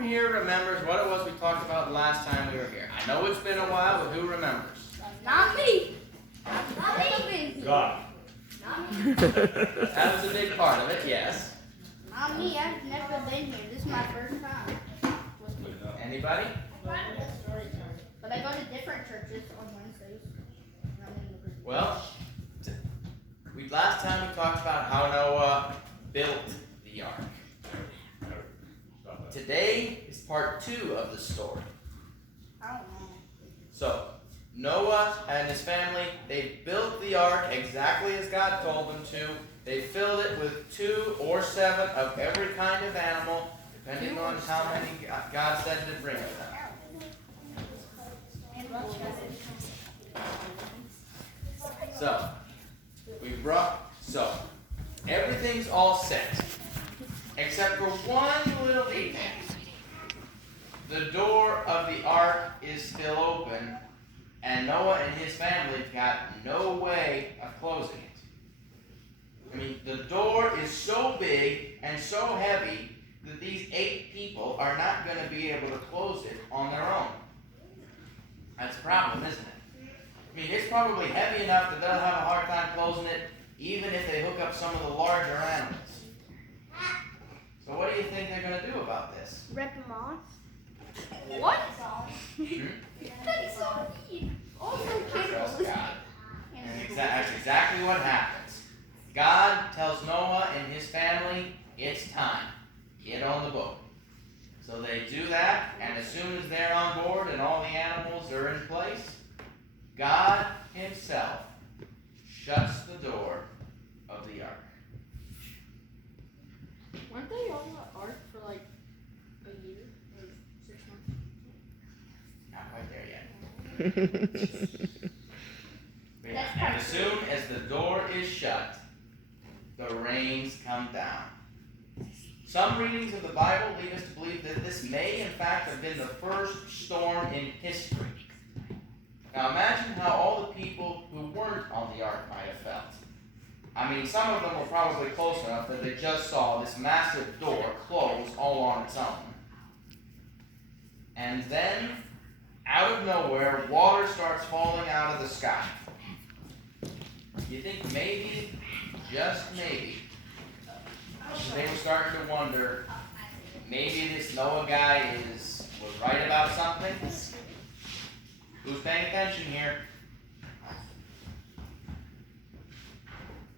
Who here remembers what it was we talked about last time we were here? I know it's been a while, but who remembers? Not me. Not me. God. Not me. That was a big part of it, yes. Not me. I've never been here. This is my first time. Anybody? But I go to different churches on Wednesdays. Well, last time we talked about how Noah built the ark. Today is part 2 of the story. I don't know. So, Noah and his family, they built the ark exactly as God told them to. They filled it with 2 or 7 of every kind of animal, depending on how many God said to bring them. So, everything's all set, except for one little detail. The door of the ark is still open, and Noah and his family got no way of closing it. I mean, the door is so big and so heavy that these 8 people are not going to be able to close it on their own. That's a problem, isn't it? I mean, it's probably heavy enough that they'll have a hard time closing it, even if they hook up some of the larger animals. So what do you think they're going to do about this? Rip them off. What? Hmm? That's so mean. Also Trust kidding. God. And that's exactly what happens. God tells Noah and his family, it's time. Get on the boat. So they do that, and as soon as they're on board and all the animals are in place, God himself shuts the door of the ark. Weren't they on the ark for like a year or 6 months? Not quite there yet. Yeah, and as soon as the door is shut, the rains come down. Some readings of the Bible lead us to believe that this may in fact have been the first storm in history. Now imagine how all the people who weren't on the ark might have felt. I mean, some of them were probably close enough that they just saw this massive door close all on its own. And then, out of nowhere, water starts falling out of the sky. You think maybe, just maybe, they were starting to wonder, maybe this Noah guy was right about something? Who's paying attention here?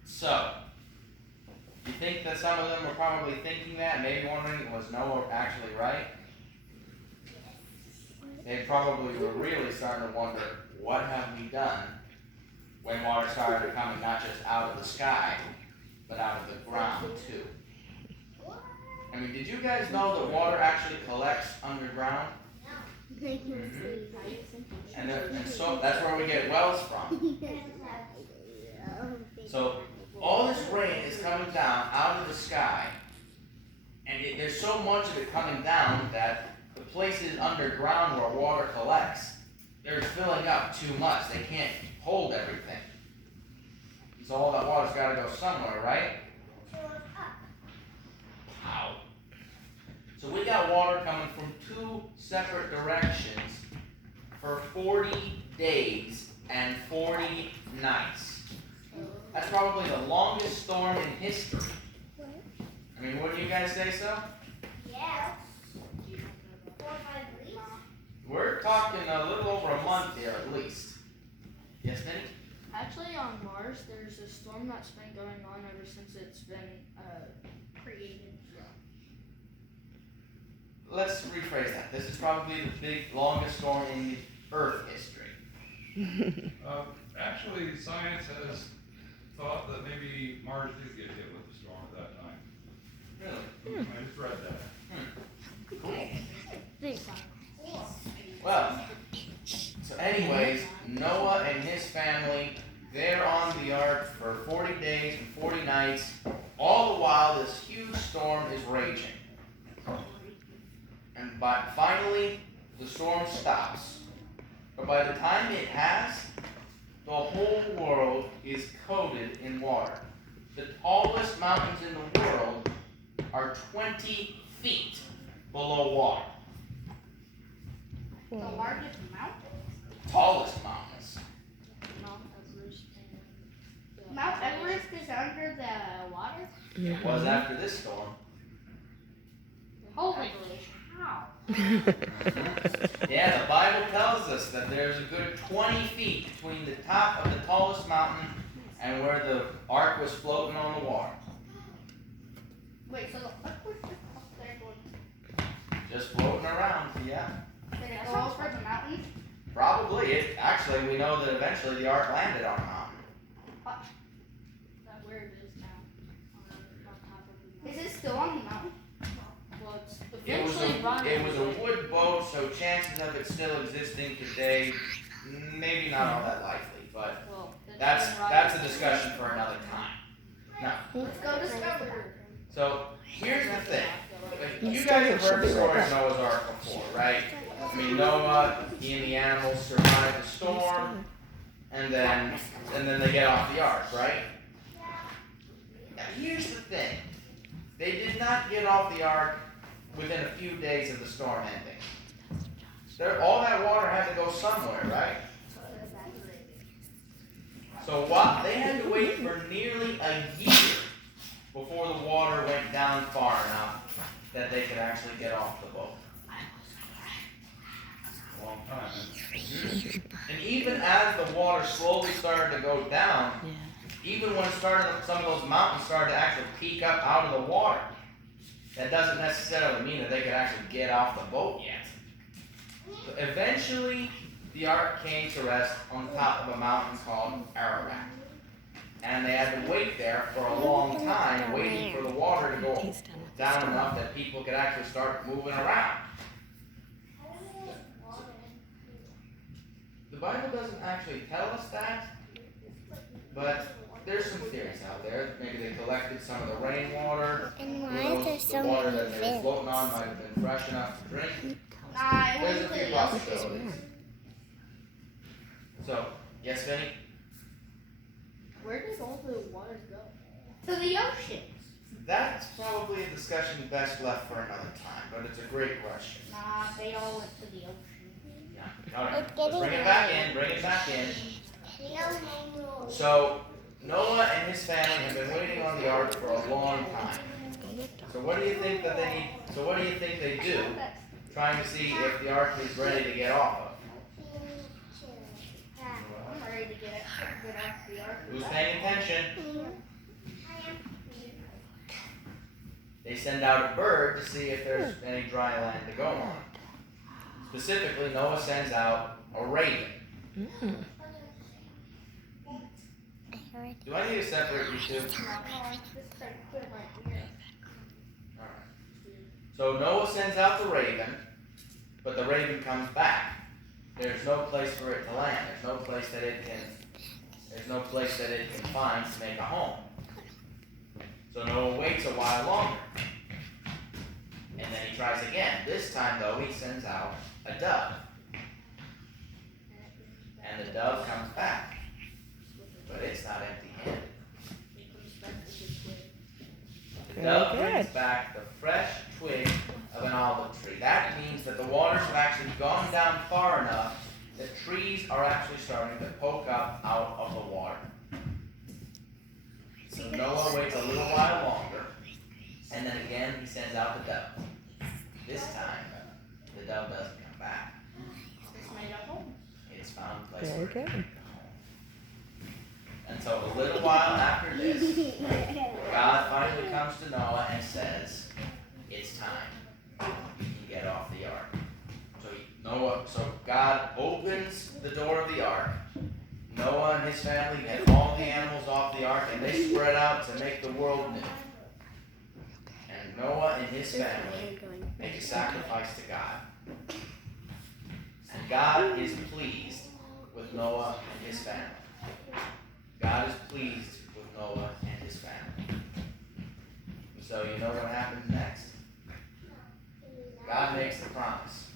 So, you think that some of them were probably thinking that, maybe wondering, was Noah actually right? They probably were really starting to wonder, what have we done when water started coming not just out of the sky, but out of the ground too? I mean, did you guys know that water actually collects underground? And so that's where we get wells from. So all this rain is coming down out of the sky, and there's so much of it coming down that the places underground where water collects, they're filling up too much. They can't hold everything. So all that water's got to go somewhere, right? Wow. So we got water coming from 2 separate directions for 40 days and 40 nights. That's probably the longest storm in history. I mean, wouldn't you guys say so? Yeah. 4 or 5 weeks. We're talking a little over a month here at least. Yes, Minnie? Actually, on Mars, there's a storm that's been going on ever since it's been created. Let's rephrase that. This is probably the longest storm in Earth history. Actually, science has thought that maybe Mars did get hit with a storm at that time. Really? I just read that. Cool. Well, so anyways, Noah and his family, they're on the ark for 40 days and 40 nights. All the while, this huge storm is raging. And finally, the storm stops. But by the time it has, the whole world is coated in water. The tallest mountains in the world are 20 feet below water. The largest mountain? Tallest mountains. Mount Everest and the Mount Everest is under the water? It was after this storm. Holy Revelation. cow. Yeah, the Bible tells us that there's a good 20 feet between the top of the tallest mountain and where the ark was floating on the water. Wait, so the ark was just up there going, Just floating around, yeah. did it go over the mountain? Probably. Actually, we know that eventually the ark landed on a mountain. That where it is now. On top of the Is mountain. it still on the mountain? Well, it's It was eventually run. it was a wood boat, so chances of it still existing today, maybe not all that likely. But Well, it's that's been run- a discussion for another time. Now, Let's go discover. so here's the thing. You Let's guys go, have she'll heard the be right story of back. Noah's Ark before, right? I mean, Noah, he and the animals survived the storm, and then they get off the ark, right? Now, here's the thing. They did not get off the ark within a few days of the storm ending. All that water had to go somewhere, right? So they had to wait for nearly a year before the water went down far enough that they could actually get off the boat. A long time. And even as the water slowly started to go down, even when some of those mountains started to actually peak up out of the water, that doesn't necessarily mean that they could actually get off the boat yet. So eventually, the ark came to rest on top of a mountain called Ararat. And they had to wait there for a long time, waiting for the water to go down enough that people could actually start moving around. The Bible doesn't actually tell us that, but there's some theories out there. Maybe they collected some of the rainwater. And Who why knows, is there the so water many that they were vents? floating on might have been fresh enough to drink. Nah, it There's went a to few the ocean. possibilities. So, yes, Vinny? Where did all the water go? To the ocean. That's probably a discussion best left for another time, but it's a great question. Nah, they all went to the ocean. Yeah. All right. It's Let's getting bring it back late. in. Bring it back in. So Noah and his family have been waiting on the ark for a long time. So what do you think that they need? So what do you think they do, trying to see if the ark is ready to get off of? I'm ready to get off the ark. Who's paying attention? They send out a bird to see if there's any dry land to go on. Specifically, Noah sends out a raven. Do I need to separate you two? Just try to put my ear. Alright. So Noah sends out the raven, but the raven comes back. There's no place for it to land. There's no place that it can find to make a home. So Noah waits a while longer. And then he tries again. This time though he sends out a dove. And the dove comes back. But it's not empty-handed. The dove brings back the fresh twig of an olive tree. That means that the waters have actually gone down far enough that trees are actually starting to poke up out of the water. So Noah waits a little while longer, and then again he sends out the dove. This time, the dove doesn't come back. It's made a home. It's found a place Very for it to good. make a home. And so a little while after this, God finally comes to Noah and says, "It's time. You can get off the ark." So God opens the door of the ark. Noah and his family get all the animals off the ark, and they spread out to make the world new. And Noah and his family make a sacrifice to God. And God is pleased with Noah and his family. God is pleased with Noah and his family. And so you know what happens next? God makes the promise.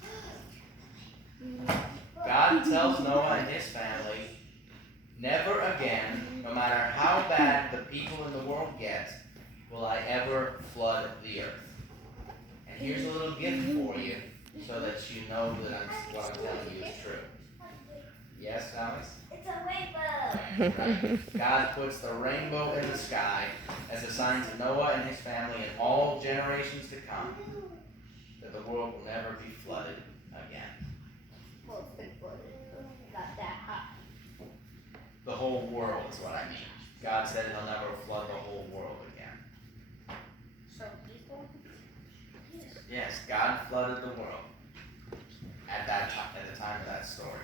God tells Noah and his family, never again, no matter how bad the people in the world get, will I ever flood the earth. And here's a little gift for you so that you know that what I'm telling you is true. Yes, Alex? It's a rainbow. Right. God puts the rainbow in the sky as a sign to Noah and his family and all generations to come that the world will never be flooded again. Well, it's been flooded. Not that high. The whole world is what I mean. God said he'll never flood the whole world again. So these ones? Yes, God flooded the world at that time, at the time of that story.